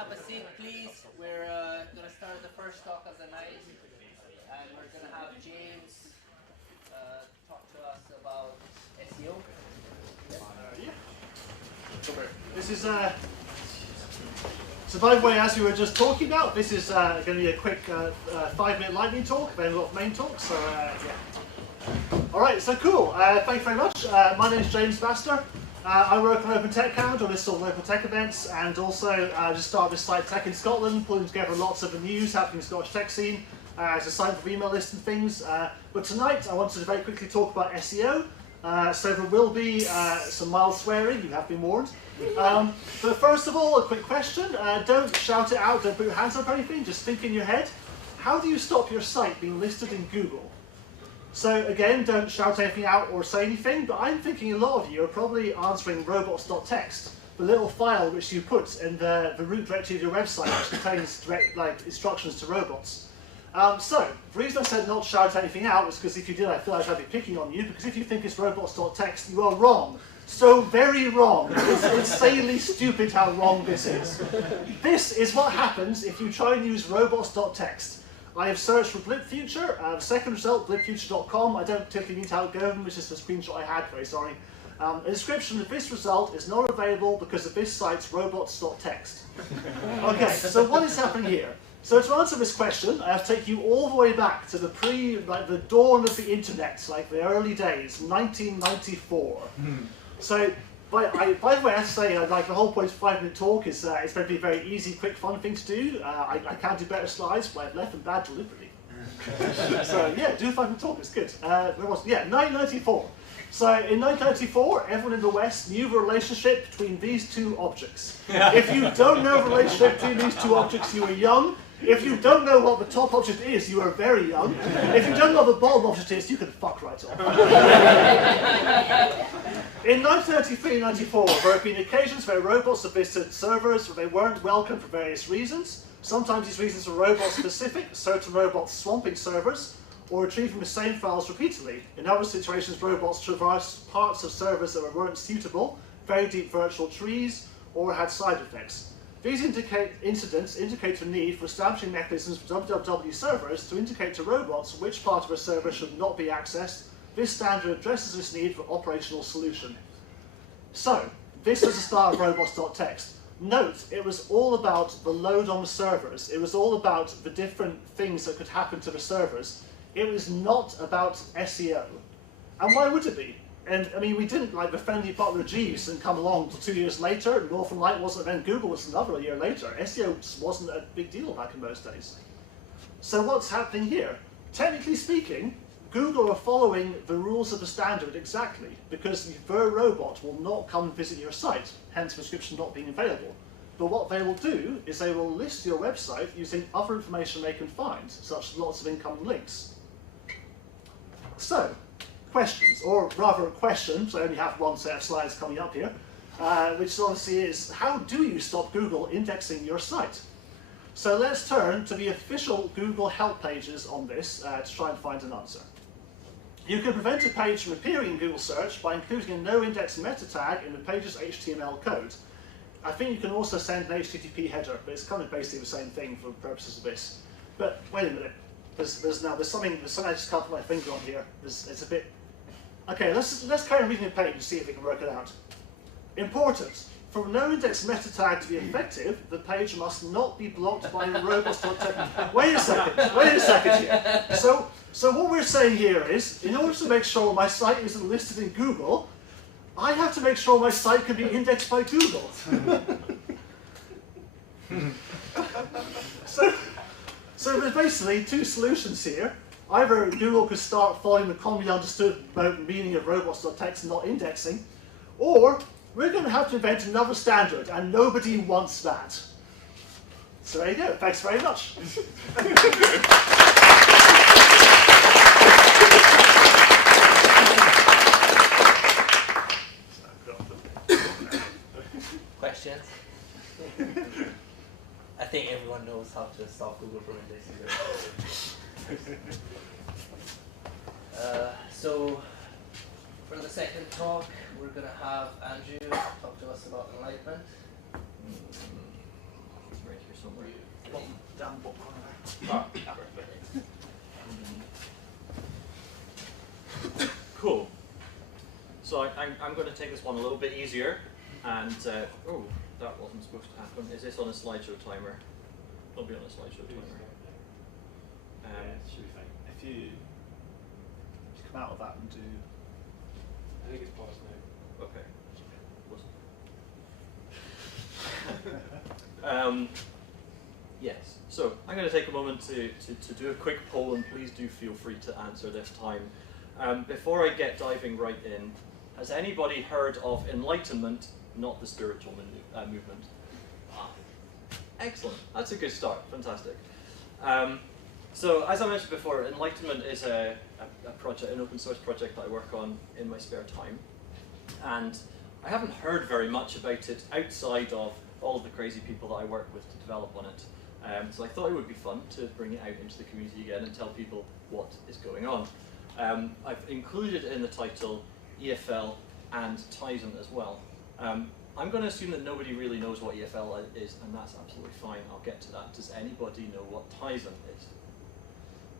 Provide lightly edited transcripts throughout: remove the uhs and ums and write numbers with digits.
have a seat, please. We're going to start the first talk of the night, and we're going to have James talk to us about SEO. This is so by the way, as we were just talking about, this is going to be a quick 5-minute lightning talk, then a lot of main talk. So yeah. All right, so cool. Thank you very much. My name is James Baster. I work on Open Tech Count, on this sort of local tech events, and also just started this site Tech in Scotland, pulling together lots of the news happening in the Scottish tech scene as a site for email list and things. But tonight I wanted to very quickly talk about SEO. So there will be some mild swearing, you have been warned. But first of all, a quick question. Don't shout it out, don't put your hands up or anything, just think in your head. How do you stop your site being listed in Google? So again, don't shout anything out or say anything, but I'm thinking a lot of you are probably answering robots.txt, the little file which you put in the root directory of your website, which contains direct instructions to robots. So, the reason I said not shout anything out is because if you did, I feel like I'd be picking on you, because if you think it's robots.txt, you are wrong. So very wrong. It's insanely stupid how wrong this is. This is what happens if you try and use robots.txt. I have searched for Blip Future, second result, blipfuture.com. I don't particularly need to outgo them, which is the screenshot I had, very sorry. A description of this result is not available because of this site's robots.txt. Okay, so what is happening here? So to answer this question, I have to take you all the way back to the the dawn of the internet, like the early days, 1994. So, by the way, I have to say, like the whole point of 5-minute talk is it's going to be a very easy, quick, fun thing to do. I can't do better slides, but I've left them bad deliberately. So yeah, do a 5-minute talk, it's good. Where was it? Yeah, 1994. So in 1994, everyone in the West knew the relationship between these two objects. If you don't know the relationship between these two objects, you are young. If you don't know what the top object is, you are very young. If you don't know what the bottom object is, you can fuck right off. In 1993-94, there have been occasions where robots have visited servers where they weren't welcome for various reasons. Sometimes these reasons were robot-specific, certain robots swamping servers, or retrieving the same files repeatedly. In other situations, robots traversed parts of servers that weren't suitable, very deep virtual trees, or had side effects. These incidents indicate the need for establishing mechanisms for www servers to indicate to robots which part of a server should not be accessed. This standard addresses this need for operational solution. So, this is the start of robots.txt. Note, it was all about the load on the servers. It was all about the different things that could happen to the servers. It was not about SEO. And why would it be? And I mean, we didn't like the friendly butler Jeeves and come along until 2 years later. Northern Light wasn't, then Google was another year later. SEO wasn't a big deal back in those days. So what's happening here? Technically speaking, Google are following the rules of the standard exactly, because the robot will not come and visit your site, hence the description not being available. But what they will do is they will list your website using other information they can find, such as lots of incoming links. So, questions, or rather a question, so I only have one set of slides coming up here, which obviously is, how do you stop Google indexing your site? So let's turn to the official Google help pages on this to try and find an answer. You can prevent a page from appearing in Google search by including a no-index meta tag in the page's HTML code. I think you can also send an HTTP header, but it's kind of basically the same thing for purposes of this. But wait a minute, there's something I just can't put my finger on here. It's a bit. Okay, let's carry on reading the page and see if we can work it out. Important. For no index meta tag to be effective, the page must not be blocked by robots.txt. Wait a second here. So what we're saying here is, in order to make sure my site isn't listed in Google, I have to make sure my site can be indexed by Google. So there's basically two solutions here. Either Google could start following the commonly understood meaning of robots.txt not indexing, or we're going to have to invent another standard, and nobody wants that. So there you go. Thanks very much. Questions? I think everyone knows how to stop Google from indexing. So, for the second talk, we're going to have Andrew talk to us about Enlightenment. Great. somewhere. Down the bottom corner. Ah, cool. So I'm going to take this one a little bit easier, and oh, that wasn't supposed to happen. Is this on a slideshow timer? It'll be on a slideshow timer. Should be fine. If you come out of that and do. I think it's paused now. Okay. Yes. So I'm going to take a moment to do a quick poll, and please do feel free to answer this time. Before I get diving right in, has anybody heard of Enlightenment, not the spiritual movement? Ah, excellent. That's a good start. Fantastic. So as I mentioned before, Enlightenment is a project, an open source project that I work on in my spare time. And I haven't heard very much about it outside of all of the crazy people that I work with to develop on it. So I thought it would be fun to bring it out into the community again and tell people what is going on. I've included in the title EFL and Tizen as well. I'm going to assume that nobody really knows what EFL is, and that's absolutely fine. I'll get to that. Does anybody know what Tizen is?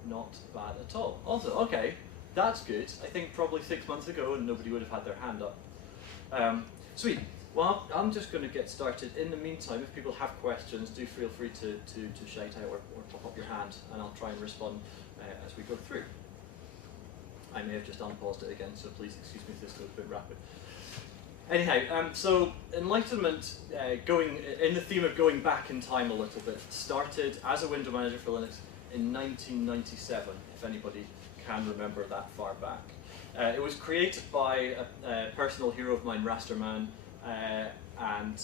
Not bad at all. Also, okay, that's good. I think probably 6 months ago, and nobody would have had their hand up. Sweet. Well, I'm just going to get started. In the meantime, if people have questions, do feel free to shout out or pop up your hand, and I'll try and respond as we go through. I may have just unpaused it again, so please excuse me if this goes a bit rapid. Anyhow, so Enlightenment, going in the theme of going back in time a little bit, started as a window manager for Linux in 1997, if anybody can remember that far back. It was created by a personal hero of mine, Rasterman, and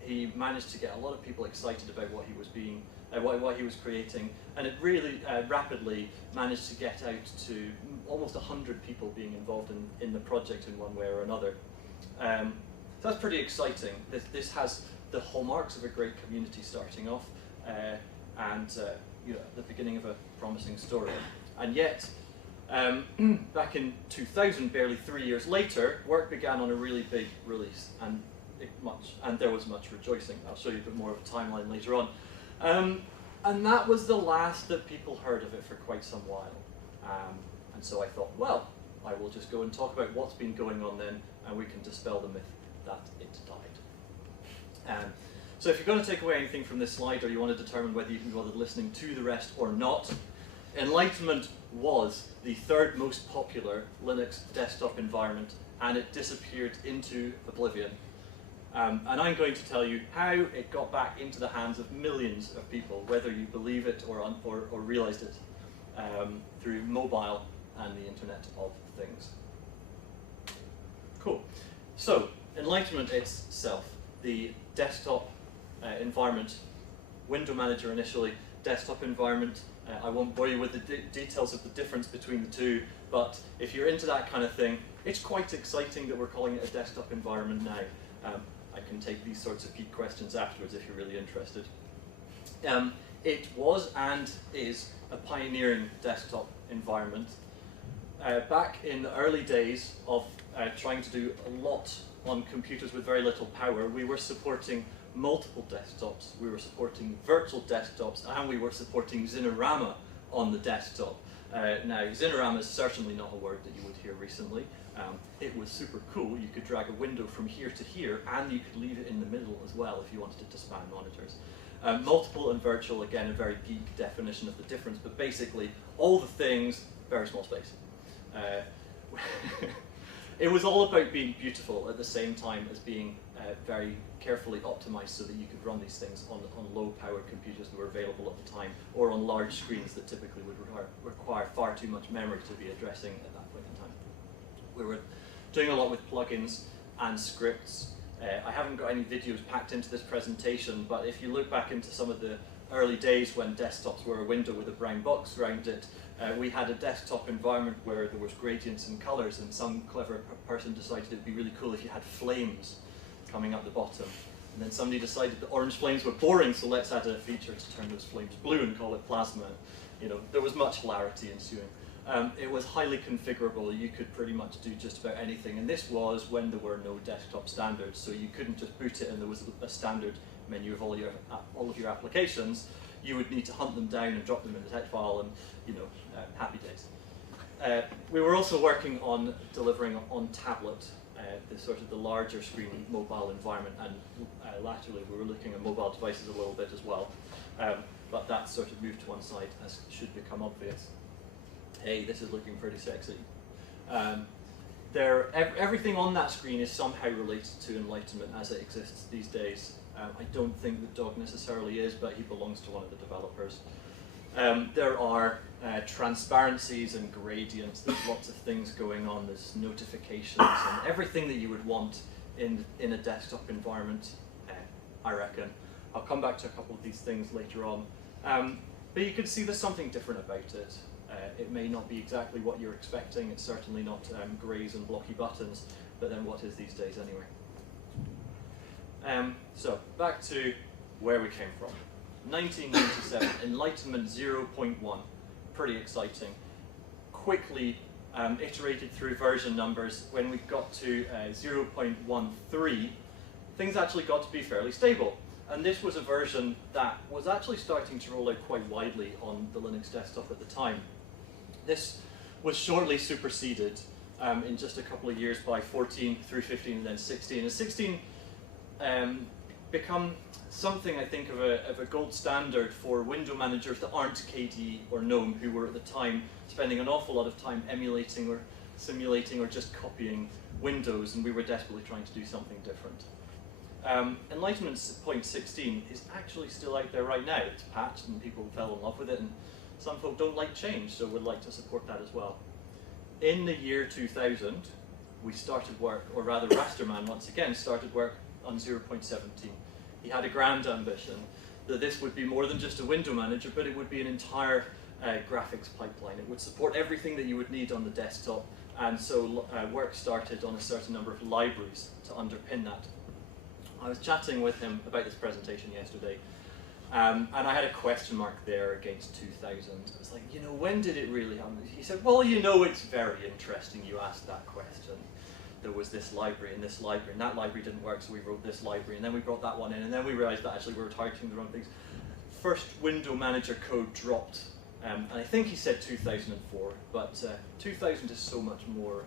he managed to get a lot of people excited about what he was what he was creating, and it really rapidly managed to get out to almost 100 people being involved in the project in one way or another. So that's pretty exciting. This has the hallmarks of a great community starting off, and you know, the beginning of a promising story. And yet, back in 2000, barely 3 years later, work began on a really big release, and there was much rejoicing. I'll show you a bit more of a timeline later on. And that was the last that people heard of it for quite some while. And so I thought, well, I will just go and talk about what's been going on then, and we can dispel the myth that it died. So if you're going to take away anything from this slide, or you want to determine whether you can be bothered listening to the rest or not, Enlightenment was the third most popular Linux desktop environment, and it disappeared into oblivion. And I'm going to tell you how it got back into the hands of millions of people, whether you believe it or realized it, through mobile and the Internet of Things. Cool. So, Enlightenment itself, the desktop environment, window manager initially, desktop environment. I won't bore you with the details of the difference between the two, but if you're into that kind of thing, it's quite exciting that we're calling it a desktop environment now. I can take these sorts of geek questions afterwards if you're really interested. It was and is a pioneering desktop environment. Back in the early days of trying to do a lot on computers with very little power, we were supporting multiple desktops, we were supporting virtual desktops, and we were supporting Xinerama on the desktop. Now, Xinerama is certainly not a word that you would hear recently. It was super cool. You could drag a window from here to here, and you could leave it in the middle as well if you wanted it to span monitors. Multiple and virtual, again, a very geek definition of the difference, but basically all the things, very small space. It was all about being beautiful at the same time as being very carefully optimized so that you could run these things on low-powered computers that were available at the time, or on large screens that typically would require far too much memory to be addressing at that point in time. We were doing a lot with plugins and scripts. I haven't got any videos packed into this presentation, but if you look back into some of the early days when desktops were a window with a brown box around it, we had a desktop environment where there was gradients and colors, and some clever person decided it would be really cool if you had flames coming up the bottom. And then somebody decided that orange flames were boring, so let's add a feature to turn those flames blue and call it plasma. You know, there was much hilarity ensuing. It was highly configurable. You could pretty much do just about anything. And this was when there were no desktop standards, so you couldn't just boot it and there was a standard menu of all of your applications. You would need to hunt them down and drop them in the text file, and happy days. We were also working on delivering on tablet, the larger screen mobile environment, and laterally we were looking at mobile devices a little bit as well. But that sort of moved to one side, as should become obvious. Hey, this is looking pretty sexy. Everything on that screen is somehow related to Enlightenment as it exists these days. I don't think that Dog necessarily is, but he belongs to one of the developers. There are transparencies and gradients. There's lots of things going on. There's notifications and everything that you would want in a desktop environment, I reckon. I'll come back to a couple of these things later on. But you can see there's something different about it. It may not be exactly what you're expecting. It's certainly not grays and blocky buttons, but then what is these days anyway? So back to where we came from. 1997, Enlightenment 0.1, pretty exciting. Quickly iterated through version numbers. When we got to 0.13, things actually got to be fairly stable. And this was a version that was actually starting to roll out quite widely on the Linux desktop at the time. This was shortly superseded in just a couple of years by 14 through 15 and then 16. And 16 become something, I think, of a gold standard for window managers that aren't KDE or GNOME, who were at the time spending an awful lot of time emulating or simulating or just copying Windows, and we were desperately trying to do something different. Enlightenment 0.16 is actually still out there right now. It's patched and people fell in love with it, and some folk don't like change, so would like to support that as well. In the year 2000, we started work, or rather Rasterman once again started work on 0.17. He had a grand ambition that this would be more than just a window manager, but it would be an entire graphics pipeline. It would support everything that you would need on the desktop, and so work started on a certain number of libraries to underpin that. I was chatting with him about this presentation yesterday, and I had a question mark there against 2000. I was like, when did it really happen? He said, well, it's very interesting you asked that question. There was this library and that library didn't work, so we wrote this library, and then we brought that one in, and then we realized that actually we were targeting the wrong things. First window manager code dropped, and I think he said 2004, but 2000 is so much more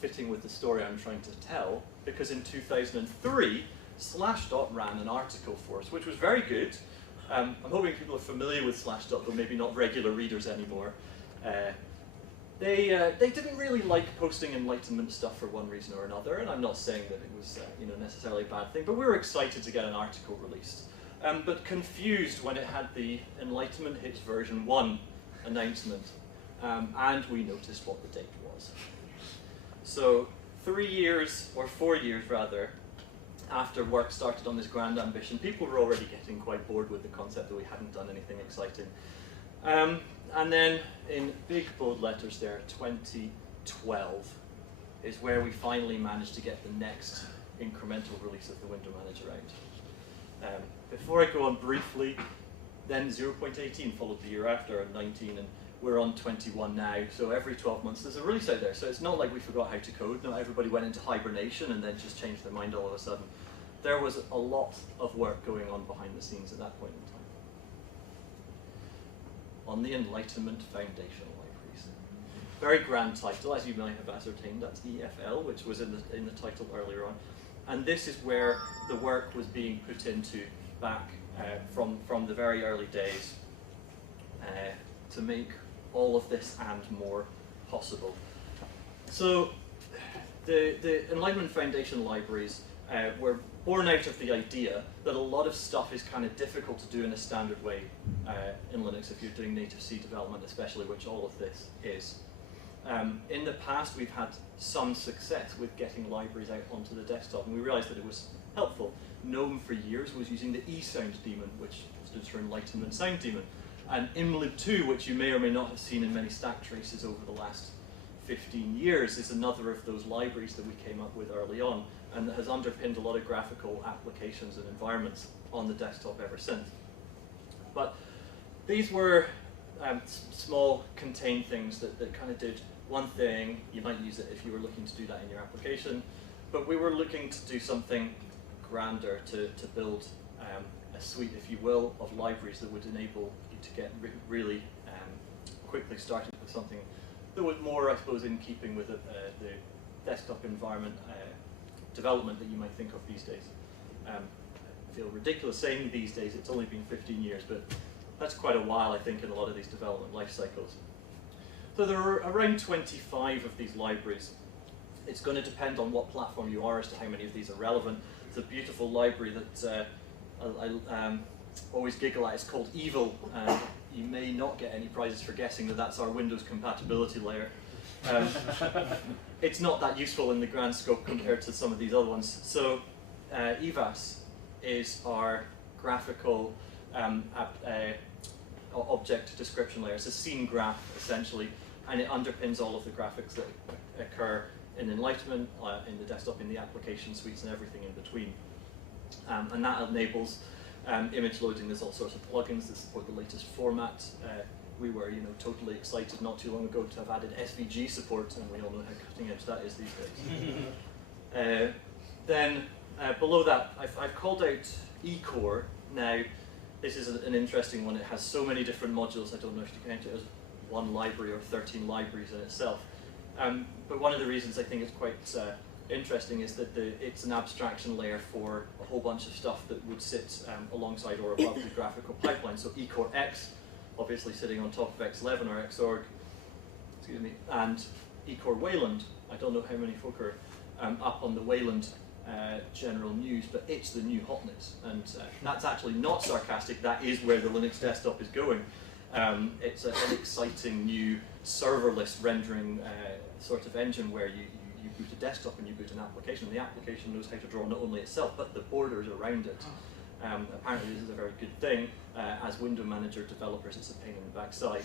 fitting with the story I'm trying to tell, because in 2003, Slashdot ran an article for us, which was very good. I'm hoping people are familiar with Slashdot, but maybe not regular readers anymore. They didn't really like posting Enlightenment stuff for one reason or another, and I'm not saying that it was necessarily a bad thing, but we were excited to get an article released. But confused when it had the Enlightenment Hits version 1 announcement, and we noticed what the date was. So 3 years, or 4 years rather, after work started on this grand ambition, people were already getting quite bored with the concept that we hadn't done anything exciting. And then in big bold letters there, 2012 is where we finally managed to get the next incremental release of the window manager out. Before I go on briefly, then 0.18 followed the year after, and 19, and we're on 21 now, so every 12 months there's a release out there. So it's not like we forgot how to code. Not everybody went into hibernation and then just changed their mind all of a sudden. There was a lot of work going on behind the scenes at that point in time. On the Enlightenment Foundation libraries. Very grand title, as you might have ascertained. That's EFL, which was in the title earlier on. And this is where the work was being put into back from the very early days to make all of this and more possible. So the Enlightenment Foundation libraries were born out of the idea that a lot of stuff is kind of difficult to do in a standard way in Linux if you're doing native C development especially, which all of this is. In the past we've had some success with getting libraries out onto the desktop, and we realized that it was helpful. GNOME for years was using the eSound daemon, which stands for Enlightenment Sound Daemon, and imlib2, which you may or may not have seen in many stack traces over the last 15 years, is another of those libraries that we came up with early on, and that has underpinned a lot of graphical applications and environments on the desktop ever since. But these were small contained things that kind of did one thing. You might use it if you were looking to do that in your application, but we were looking to do something grander, to build a suite, if you will, of libraries that would enable you to get really quickly started with something that was more, I suppose, in keeping with the desktop environment development that you might think of these days. I feel ridiculous saying these days, it's only been 15 years, but that's quite a while, I think, in a lot of these development life cycles. So there are around 25 of these libraries. It's going to depend on what platform you are as to how many of these are relevant. It's a beautiful library that I always giggle at. It's called Evil. You may not get any prizes for guessing that that's our Windows compatibility layer. It's not that useful in the grand scope compared to some of these other ones. So EVAS is our graphical object description layer. It's a scene graph, essentially, and it underpins all of the graphics that occur in Enlightenment, in the desktop, in the application suites, and everything in between. And that enables image loading. There's all sorts of plugins that support the latest format. We were, totally excited not too long ago to have added SVG support, and we all know how cutting edge that is these days. Then below that, I've called out eCore. Now, this is an interesting one. It has so many different modules. I don't know if you count it as one library or 13 libraries in itself. But one of the reasons I think it's quite interesting is that it's an abstraction layer for a whole bunch of stuff that would sit alongside or above the graphical pipeline. So eCore X, obviously sitting on top of X11 or Xorg, excuse me, and eCore Wayland. I don't know how many folk are up on the Wayland general news, but it's the new hotness, and that's actually not sarcastic. That is where the Linux desktop is going. It's an exciting new serverless rendering sort of engine where you boot a desktop and you boot an application. The application knows how to draw not only itself, but the borders around it. Apparently this is a very good thing. As window manager developers, it's a pain in the backside.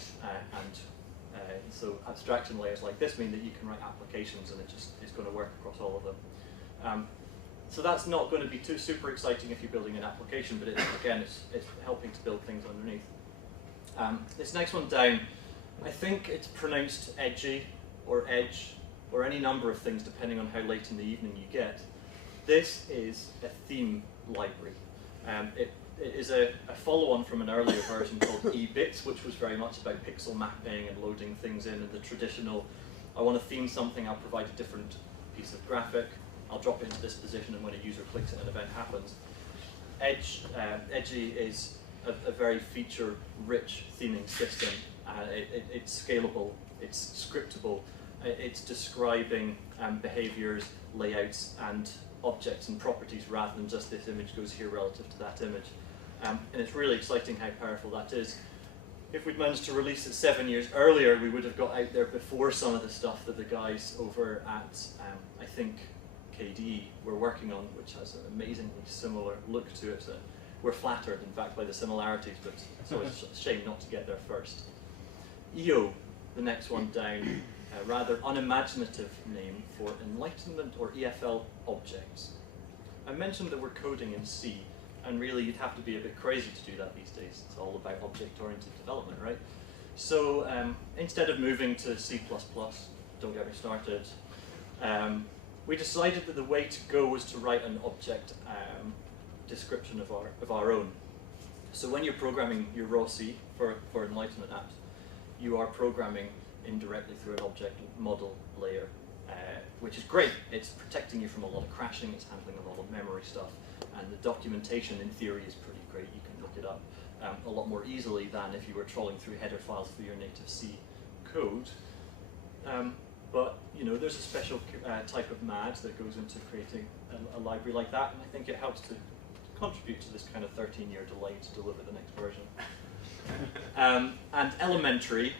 So abstraction layers like this mean that you can write applications and it just is going to work across all of them. So that's not going to be too super exciting if you're building an application, but again, it's helping to build things underneath. This next one down, I think it's pronounced edgy or edge or any number of things depending on how late in the evening you get. This is a theme library. It is a follow-on from an earlier version called eBits, which was very much about pixel mapping and loading things in, and the traditional, I want to theme something, I'll provide a different piece of graphic, I'll drop it into this position, and when a user clicks it, an event happens. Edgy is a very feature-rich theming system. It's scalable, it's scriptable, it's describing behaviors, layouts, and objects and properties rather than just this image goes here relative to that image. And it's really exciting how powerful that is. If we'd managed to release it 7 years earlier, we would have got out there before some of the stuff that the guys over at, I think, KDE were working on, which has an amazingly similar look to it. We're flattered, in fact, by the similarities, but so it's a shame not to get there first. EO, the next one down, a rather unimaginative name for Enlightenment or EFL objects. I mentioned that we're coding in C, and really you'd have to be a bit crazy to do that these days. It's all about object-oriented development, right? So instead of moving to C++, don't get me started, we decided that the way to go was to write an object description of our own. So when you're programming your raw C for Enlightenment apps, you are programming indirectly through an object model layer, which is great. It's protecting you from a lot of crashing, it's handling a lot of memory stuff, and the documentation in theory is pretty great. You can look it up a lot more easily than if you were trawling through header files for your native C code. But there's a special type of mad that goes into creating a library like that, and I think it helps to contribute to this kind of 13-year delay to deliver the next version. And elementary,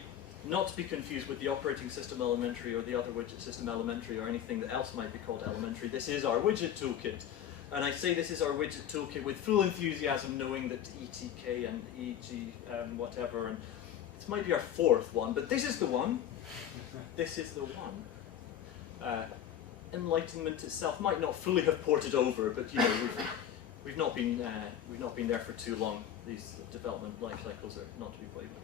not to be confused with the operating system elementary or the other widget system elementary or anything that else might be called elementary. This is our widget toolkit. And I say this is our widget toolkit with full enthusiasm, knowing that ETK and EG whatever, and this might be our fourth one, but this is the one. This is the one. Enlightenment itself might not fully have ported over, but we've not been there for too long. These development life cycles are not to be played with.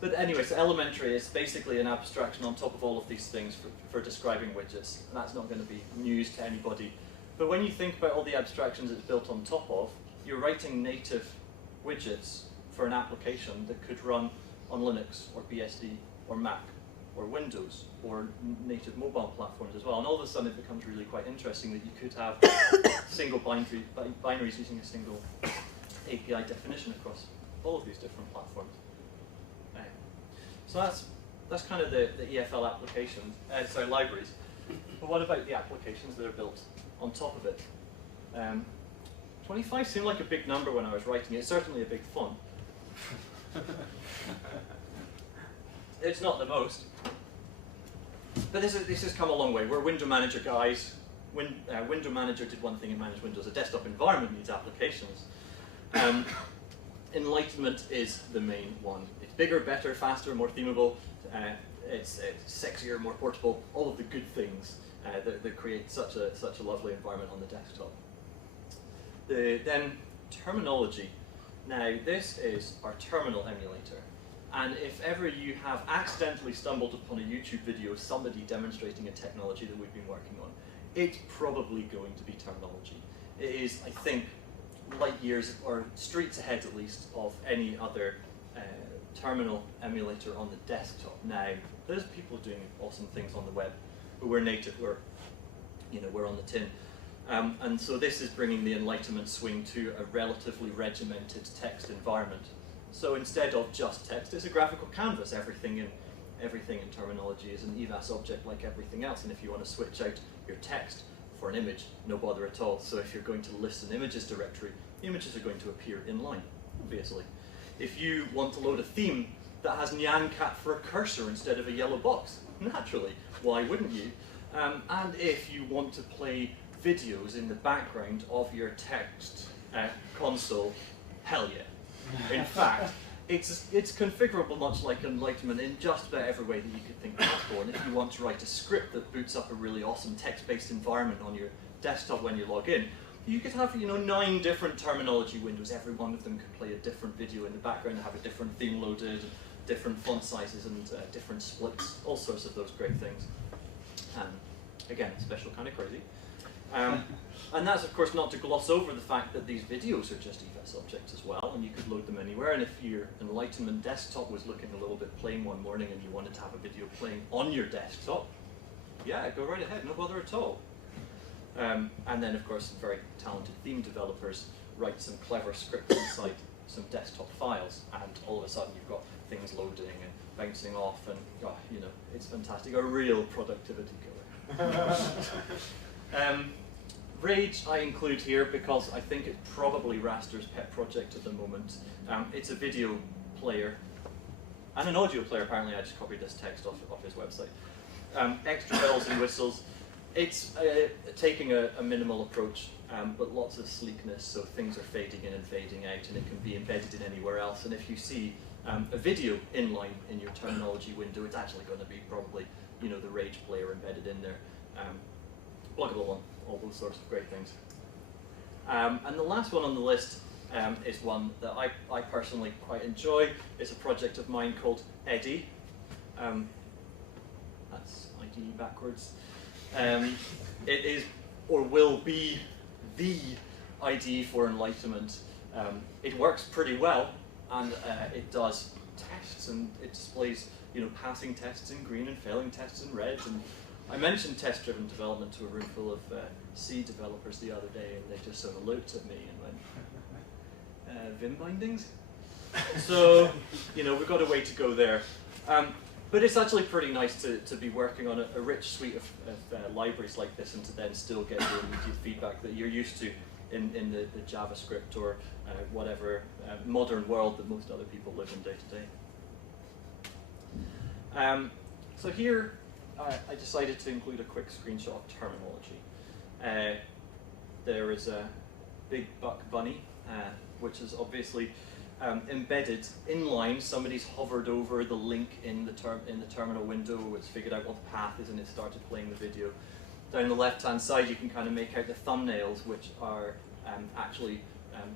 But anyway, so elementary is basically an abstraction on top of all of these things for describing widgets. And that's not going to be news to anybody. But when you think about all the abstractions it's built on top of, you're writing native widgets for an application that could run on Linux or BSD or Mac or Windows or native mobile platforms as well. And all of a sudden it becomes really quite interesting that you could have single binaries using a single API definition across all of these different platforms. So that's kind of the EFL applications, libraries. But what about the applications that are built on top of it? 25 seemed like a big number when I was writing it. It's certainly a big font. It's not the most. But this has come a long way. We're window manager guys. Window manager did one thing and managed Windows. A desktop environment needs applications. Enlightenment is the main one. It's bigger, better, faster, more themable. It's sexier, more portable. All of the good things that create such a lovely environment on the desktop. Then terminology. Now this is our terminal emulator. And if ever you have accidentally stumbled upon a YouTube video of somebody demonstrating a technology that we've been working on, it's probably going to be terminology. It is, I think, light years, or streets ahead at least, of any other terminal emulator on the desktop. Now, there's people doing awesome things on the web, but we're native, we're on the tin. And so this is bringing the Enlightenment swing to a relatively regimented text environment. So instead of just text, it's a graphical canvas. Everything in terminology is an EVAS object like everything else. And if you want to switch out your text for an image, no bother at all. So if you're going to list an images directory, the images are going to appear in line, obviously. If you want to load a theme that has NyanCat for a cursor instead of a yellow box, naturally, why wouldn't you? And if you want to play videos in the background of your text console, hell yeah. In fact, it's configurable much like Enlightenment in just about every way that you could think possible. And if you want to write a script that boots up a really awesome text-based environment on your desktop when you log in, you could have 9 different terminology windows. Every one of them could play a different video in the background, have a different theme loaded, different font sizes and different splits, all sorts of those great things. Again, special kind of crazy. And that's of course not to gloss over the fact that these videos are just EVAS objects as well, and you could load them anywhere. And if your Enlightenment desktop was looking a little bit plain one morning and you wanted to have a video playing on your desktop, yeah, go right ahead, no bother at all. And then of course some very talented theme developers write some clever scripts inside some desktop files, and all of a sudden you've got things loading and bouncing off, and it's fantastic, a real productivity killer. Rage I include here because I think it's probably Raster's pet project at the moment. It's a video player and an audio player. Apparently I just copied this text off his website. Extra bells and whistles. It's taking a minimal approach, but lots of sleekness, so things are fading in and fading out, and it can be embedded in anywhere else. And if you see a video inline in your terminology window, it's actually going to be probably the Rage player embedded in there. Pluggable one, all those sorts of great things. And the last one on the list is one that I personally quite enjoy. It's a project of mine called Eddy. That's ID backwards. It is, or will be, the IDE for Enlightenment. It works pretty well, and it does tests, and it displays passing tests in green and failing tests in red. And I mentioned test-driven development to a room full of C developers the other day, and they just sort of looked at me and went, Vim bindings? So, we've got a way to go there. But it's actually pretty nice to be working on a rich suite of libraries like this, and to then still get the immediate feedback that you're used to in the JavaScript or whatever modern world that most other people live in day to day. So here, I decided to include a quick screenshot of terminology. There is a big buck bunny, which is obviously embedded inline. Somebody's hovered over the link in the terminal window, it's figured out what the path is, and it started playing the video. Down the left-hand side, you can kind of make out the thumbnails, which are actually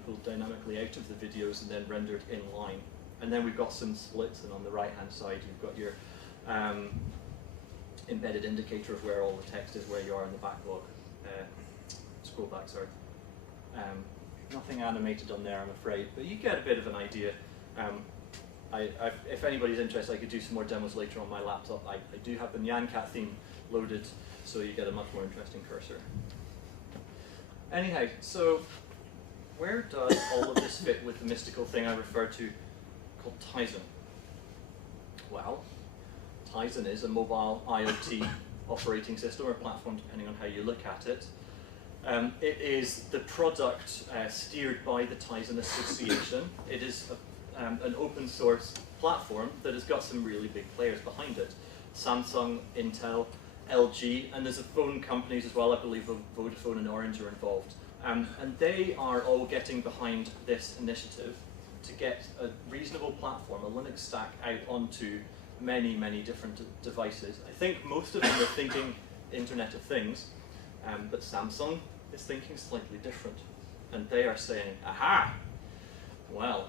pulled dynamically out of the videos and then rendered inline And then we've got some splits, and on the right-hand side, you've got your embedded indicator of where all the text is, where you are in the backlog. Scroll back, sorry. Nothing animated on there, I'm afraid, but you get a bit of an idea. If anybody's interested, I could do some more demos later on my laptop. I do have the Nyan Cat theme loaded, so you get a much more interesting cursor. Anyhow, so where does all of this fit with the mystical thing I referred to called Tizen? Well, Tizen is a mobile IoT operating system or platform, depending on how you look at it. It is the product steered by the Tizen Association. It is an open source platform that has got some really big players behind it. Samsung, Intel, LG, and there's a phone companies as well. I believe Vodafone and Orange are involved. And they are all getting behind this initiative to get a reasonable platform, a Linux stack, out onto many, many different devices. I think most of them are thinking Internet of Things, but Samsung is thinking slightly different. And they are saying, aha, well,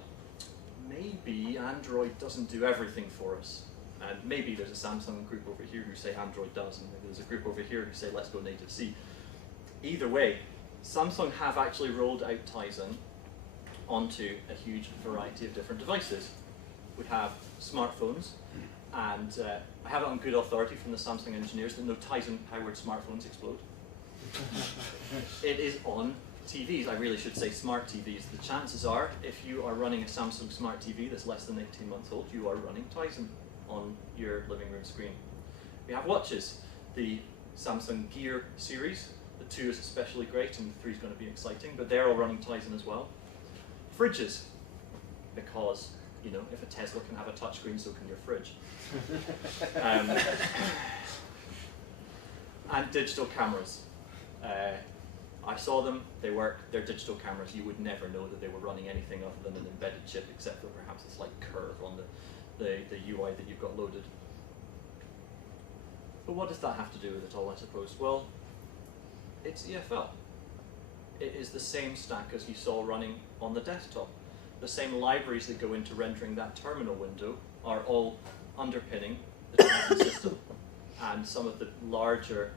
maybe Android doesn't do everything for us. And maybe there's a Samsung group over here who say Android does, and maybe there's a group over here who say let's go native C. Either way, Samsung have actually rolled out Tizen onto a huge variety of different devices. We have smartphones, and I have it on good authority from the Samsung engineers that no Tizen-powered smartphones explode. It is on TVs. I really should say smart TVs. The chances are, if you are running a Samsung smart TV that's less than 18 months old, you are running Tizen on your living room screen. We have watches. The Samsung Gear series, the 2 is especially great, and the 3 is going to be exciting, but they're all running Tizen as well. Fridges, because, you know, if a Tesla can have a touchscreen, so can your fridge. And digital cameras. I saw them, they work, they're digital cameras. You would never know that they were running anything other than an embedded chip, except for perhaps a slight curve on the UI that you've got loaded. But what does that have to do with it all, I suppose? Well, it's EFL. It is the same stack as you saw running on the desktop. The same libraries that go into rendering that terminal window are all underpinning the Tizen system. And some of the larger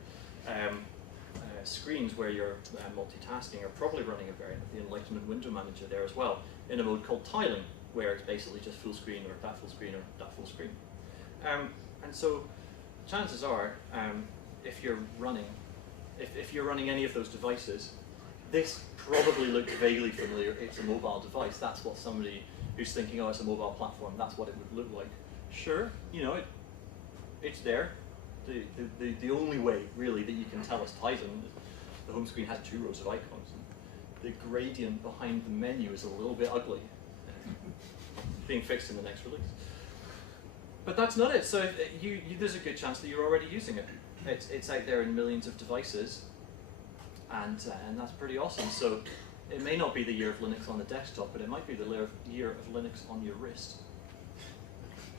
screens where you're multitasking are probably running a variant of the Enlightenment window manager there as well, in a mode called tiling, where it's basically just full screen or that full screen or that full screen. And so chances are, if you're running any of those devices, this probably looks vaguely familiar. It's a mobile device. That's what somebody who's thinking, oh, it's a mobile platform, that's what it would look like. Sure, you know, it's there. The only way, really, that you can tell it's Tizen, the home screen has 2 rows of icons. The gradient behind the menu is a little bit ugly, being fixed in the next release. But that's not it. So there's a good chance that you're already using it. It's out there in millions of devices, and that's pretty awesome. So it may not be the year of Linux on the desktop, but it might be the year of Linux on your wrist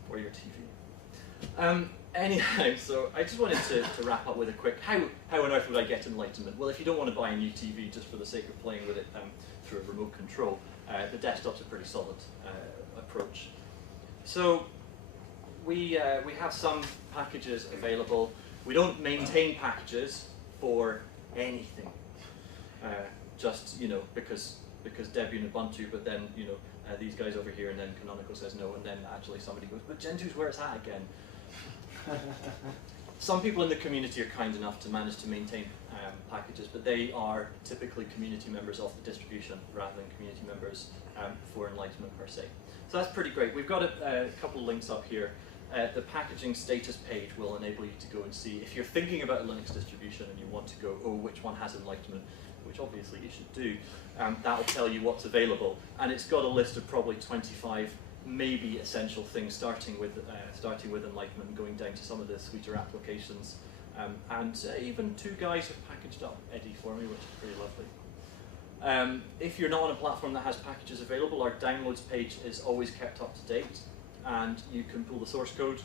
or your TV. Anyhow, so I just wanted to wrap up with a quick, how on earth would I get Enlightenment? Well, if you don't want to buy a new TV just for the sake of playing with it through a remote control, the desktop's a pretty solid approach. So we have some packages available. We don't maintain packages for anything, just, you know, because Debian and Ubuntu, but then, you know, these guys over here, and then Canonical says no, and then actually somebody goes, but Gentoo's where it's at again. Some people in the community are kind enough to manage to maintain packages, but they are typically community members of the distribution rather than community members for Enlightenment per se. So that's pretty great. We've got a couple of links up here. The packaging status page will enable you to go and see, if you're thinking about a Linux distribution and you want to go, oh, which one has Enlightenment, which obviously you should do, that will tell you what's available. And it's got a list of probably 25 maybe essential things, starting with Enlightenment and going down to some of the sweeter applications. And even 2 guys have packaged up Eddie for me, which is pretty lovely. If you're not on a platform that has packages available, our downloads page is always kept up to date, and you can pull the source code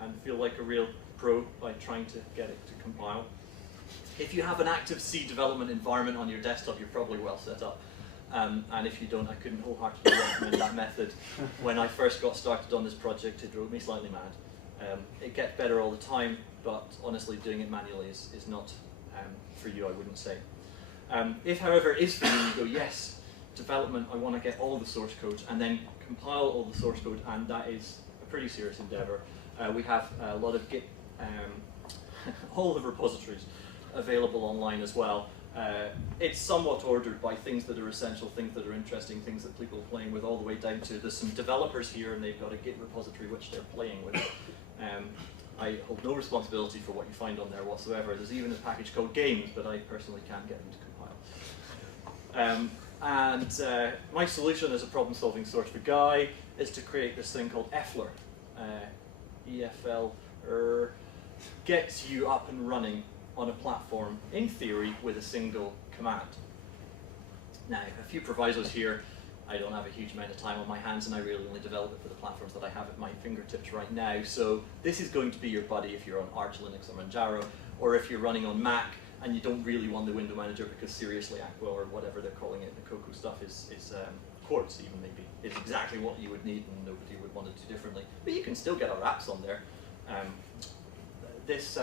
and feel like a real pro by trying to get it to compile. If you have an active C development environment on your desktop, you're probably well set up. and if you don't, I couldn't wholeheartedly recommend that method. When I first got started on this project, it drove me slightly mad. It gets better all the time, but honestly, doing it manually is not for you, I wouldn't say. If, however, it is for you, you go, yes, development, I want to get all the source code, and then compile all the source code, and that is a pretty serious endeavor. We have a lot of Git, all the repositories available online as well. It's somewhat ordered by things that are essential, things that are interesting, things that people are playing with, all the way down to there's some developers here and they've got a Git repository which they're playing with. I hold no responsibility for what you find on there whatsoever. There's even a package called games, but I personally can't get them to compile. My solution as a problem-solving sort of a guy is to create this thing called EFLR. EFL gets you up and running on a platform, in theory, with a single command. Now, a few provisos here. I don't have a huge amount of time on my hands, and I really only develop it for the platforms that I have at my fingertips right now. So this is going to be your buddy if you're on Arch Linux or Manjaro, or if you're running on Mac and you don't really want the window manager because seriously, Aqua or whatever they're calling it, the Cocoa stuff is Quartz even maybe, is exactly what you would need, and nobody would want to do differently. But you can still get our apps on there. This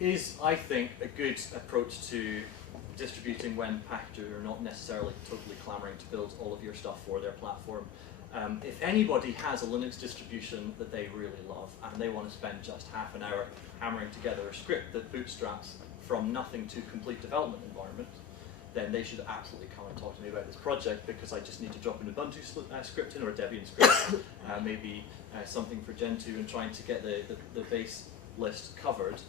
is, I think, a good approach to distributing when packagers are not necessarily totally clamoring to build all of your stuff for their platform. If anybody has a Linux distribution that they really love and they want to spend just half an hour hammering together a script that bootstraps from nothing to complete development environment, then they should absolutely come and talk to me about this project, because I just need to drop an Ubuntu script in, or a Debian script, maybe something for Gentoo, and trying to get the base list covered.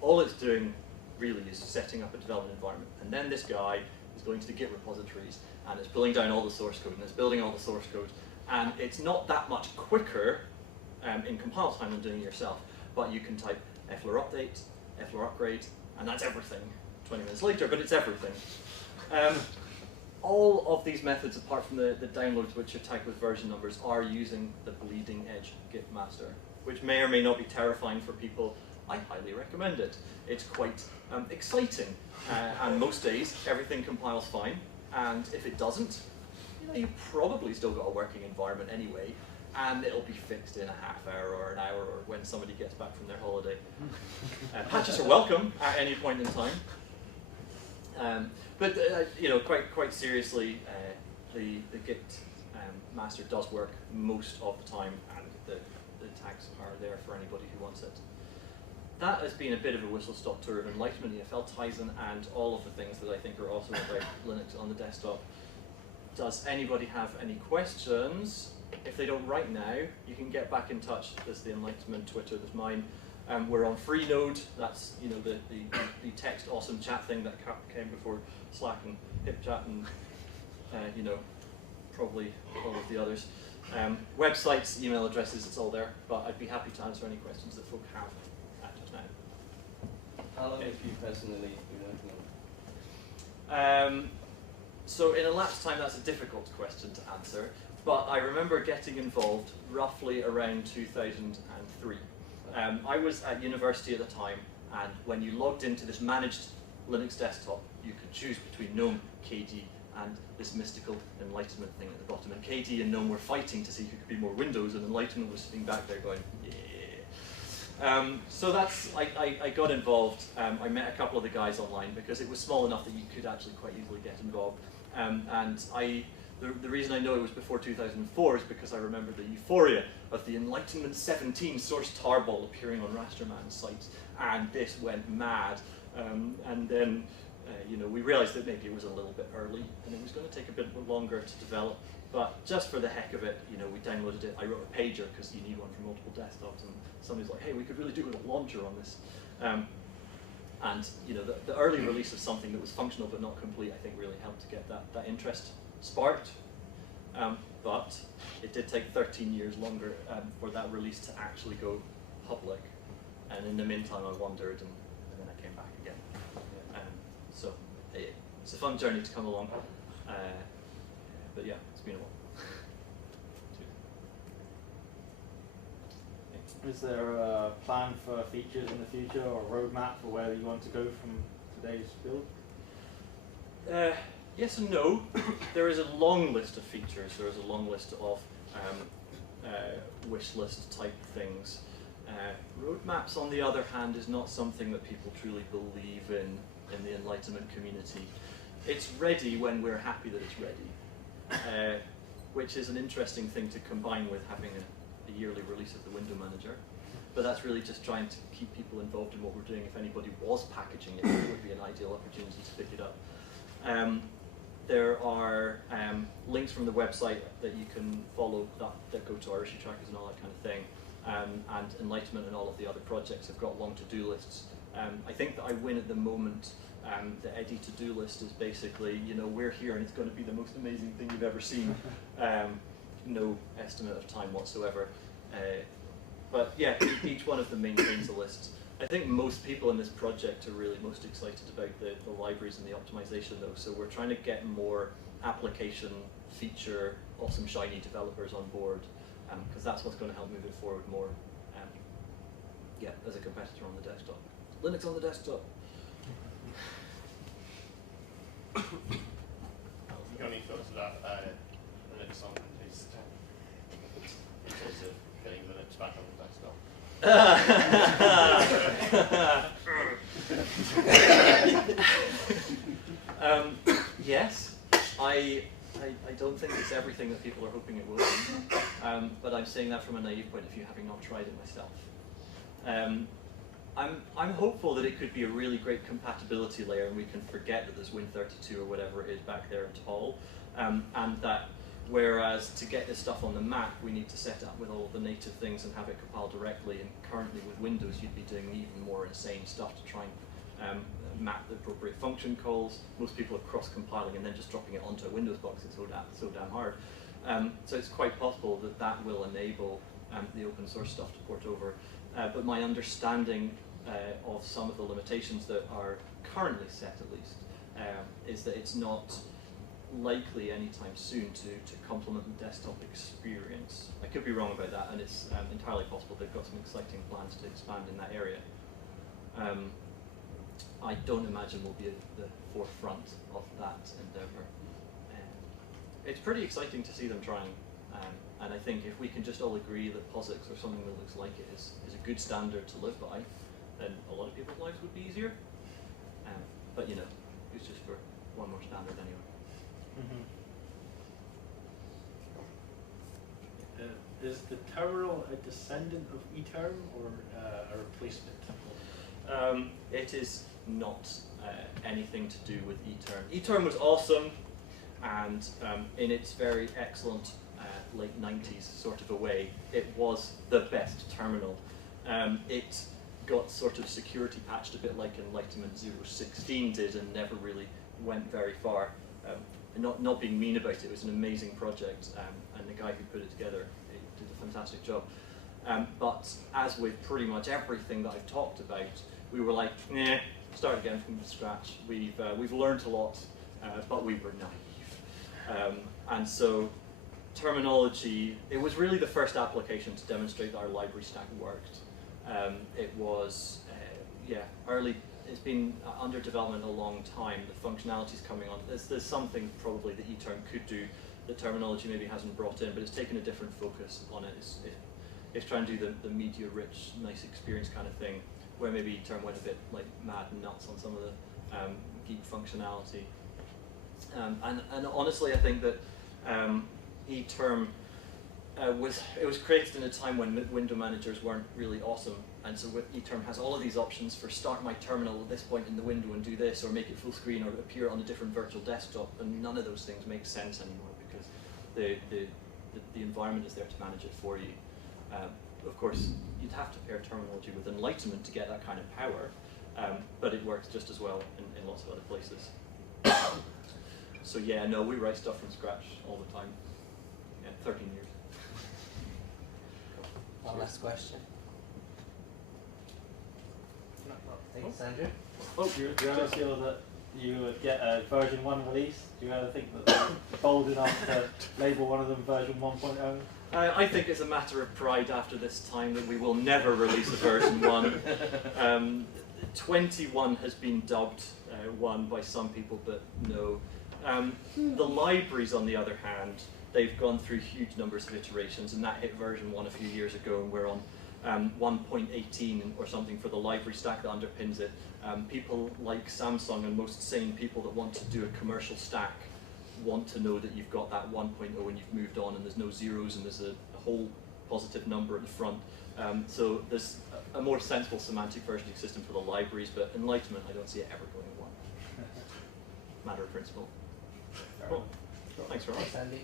All it's doing really is setting up a development environment, and then this guy is going to the Git repositories and it's pulling down all the source code and it's building all the source code, and it's not that much quicker in compile time than doing it yourself, but you can type EFLR update, EFLR upgrade, and that's everything 20 minutes later, but it's everything. All of these methods, apart from the downloads which are tagged with version numbers, are using the bleeding edge Git master, which may or may not be terrifying for people. I highly recommend it. It's quite exciting, and most days everything compiles fine, and if it doesn't, you've probably still got a working environment anyway, and it'll be fixed in a half hour or an hour, or when somebody gets back from their holiday. Patches are welcome at any point in time. But quite seriously, the Git master does work most of the time, and the tags are there for anybody who wants it. That has been a bit of a whistle-stop tour of Enlightenment, EFL Tizen, and all of the things that I think are awesome about Linux on the desktop. Does anybody have any questions? If they don't right now, you can get back in touch. There's the Enlightenment Twitter, there's mine. We're on Freenode. That's the text awesome chat thing that came before Slack and HipChat and probably all of the others. Websites, email addresses, it's all there. But I'd be happy to answer any questions that folk have just now. How long have you personally been working on? So in elapsed time, that's a difficult question to answer. But I remember getting involved roughly around 2003. I was at university at the time, and when you logged into this managed Linux desktop, you could choose between GNOME, KDE, and this mystical Enlightenment thing at the bottom. And KDE and GNOME were fighting to see who could be more Windows, and Enlightenment was sitting back there going, yeah. So that's, I got involved. I met a couple of the guys online because it was small enough that you could actually quite easily get involved. The reason I know it was before 2004 is because I remember the euphoria of the Enlightenment 17 source tarball appearing on Rasterman's sites, and this went mad. And then, we realized that maybe it was a little bit early, and it was going to take a bit longer to develop. But just for the heck of it, we downloaded it. I wrote a pager because you need one for multiple desktops, and somebody's like, "Hey, we could really do with a launcher on this." The early release of something that was functional but not complete, I think, really helped to get that interest sparked. But it did take 13 years longer for that release to actually go public. And in the meantime, I wandered, and then I came back again. So it's a fun journey to come along. But yeah, it's been a while. Is there a plan for features in the future, or a roadmap for where you want to go from today's build? yes and no. There is a long list of features. There is a long list of wish list type things. Roadmaps, on the other hand, is not something that people truly believe in the Enlightenment community. It's ready when we're happy that it's ready, which is an interesting thing to combine with having a yearly release of the window manager. But that's really just trying to keep people involved in what we're doing. If anybody was packaging it, it would be an ideal opportunity to pick it up. There are links from the website that you can follow that go to our issue trackers and all that kind of thing. And Enlightenment and all of the other projects have got long to-do lists. I think that I win at the moment. The Eddie to-do list is basically, you know, we're here and it's going to be the most amazing thing you've ever seen. No estimate of time whatsoever. But yeah, each one of them maintains a list. I think most people in this project are really most excited about the libraries and the optimization though. So we're trying to get more application, feature, awesome shiny developers on board, because that's what's going to help move it forward more. Yeah, as a competitor on the desktop. Linux on the desktop. You got any thoughts about Linux on desktop in terms of getting Linux back on the desktop? Yes, I don't think it's everything that people are hoping it will be, but I'm saying that from a naive point of view, having not tried it myself. I'm hopeful that it could be a really great compatibility layer and we can forget that there's Win32 or whatever it is back there at all, and that whereas to get this stuff on the Mac we need to set it up with all the native things and have it compile directly, and currently with Windows you'd be doing even more insane stuff to try and map the appropriate function calls. Most people are cross-compiling and then just dropping it onto a Windows box. It's so damn hard. So it's quite possible that that will enable the open source stuff to port over. But my understanding of some of the limitations that are currently set, at least, is that it's not likely anytime soon to complement the desktop experience. I could be wrong about that, and it's entirely possible they've got some exciting plans to expand in that area. I don't imagine we'll be at the forefront of that endeavor. It's pretty exciting to see them trying. And I think if we can just all agree that POSIX or something that looks like it is a good standard to live by, then a lot of people's lives would be easier. But you know, it's just for one more standard anyway. Is the terminal a descendant of eTerm or a replacement? It is not anything to do with eTerm. eTerm was awesome, and in its very excellent late 90s sort of a way, it was the best terminal. It got sort of security patched a bit like Enlightenment 0.16 did and never really went very far. Not being mean about it, it was an amazing project, and the guy who put it together did a fantastic job. But as with pretty much everything that I've talked about, we were like, nah, start again from scratch. We've learned a lot, but we were naive. And so terminology, it was really the first application to demonstrate that our library stack worked. It was, early. It's been under development a long time. The functionality's coming on. There's some things probably that eTerm could do that terminology maybe hasn't brought in, but it's taken a different focus on it. It's trying to do the media-rich, nice experience kind of thing, where maybe eTerm went a bit like mad and nuts on some of the geek functionality. And honestly, I think that eTerm was created in a time when window managers weren't really awesome, and so eTerm has all of these options for start my terminal at this point in the window and do this, or make it full screen, or appear on a different virtual desktop, and none of those things make sense anymore because the environment is there to manage it for you. Of course, you'd have to pair terminology with Enlightenment to get that kind of power, but it works just as well in lots of other places. So yeah, no, we write stuff from scratch all the time. Yeah, 13 years. One last question. Thanks, Andrew. Do you ever feel that you would get a version 1 release? Do you ever think that they're bold enough to label one of them version 1.0? I think it's a matter of pride after this time that we will never release a version 1. 21 has been dubbed 1 by some people, but no. The libraries, on the other hand, they've gone through huge numbers of iterations, and that hit version 1 a few years ago, and we're on 1.18 or something for the library stack that underpins it. People like Samsung and most sane people that want to do a commercial stack want to know that you've got that 1.0 and you've moved on, and there's no zeros and there's a whole positive number at the front. So there's a more sensible semantic versioning system for the libraries, but Enlightenment, I don't see it ever going one. Matter of principle. Cool. Thanks very much. Thanks, Andy.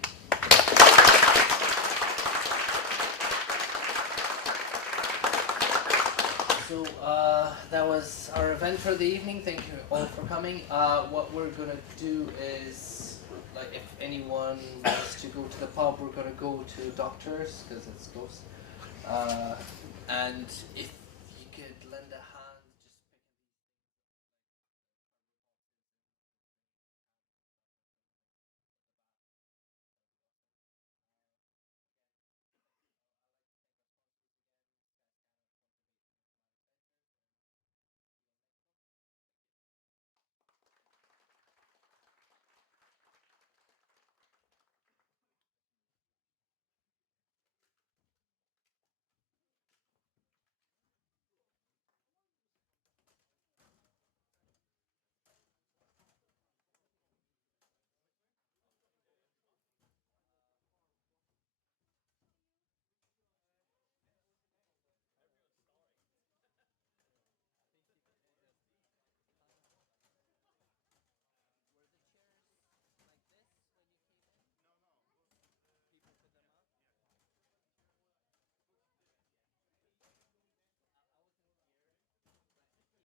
So that was our event for the evening. Thank you all for coming. What we're going to do is, like, if anyone wants to go to the pub, we're going to go to Doctors because it's close. And if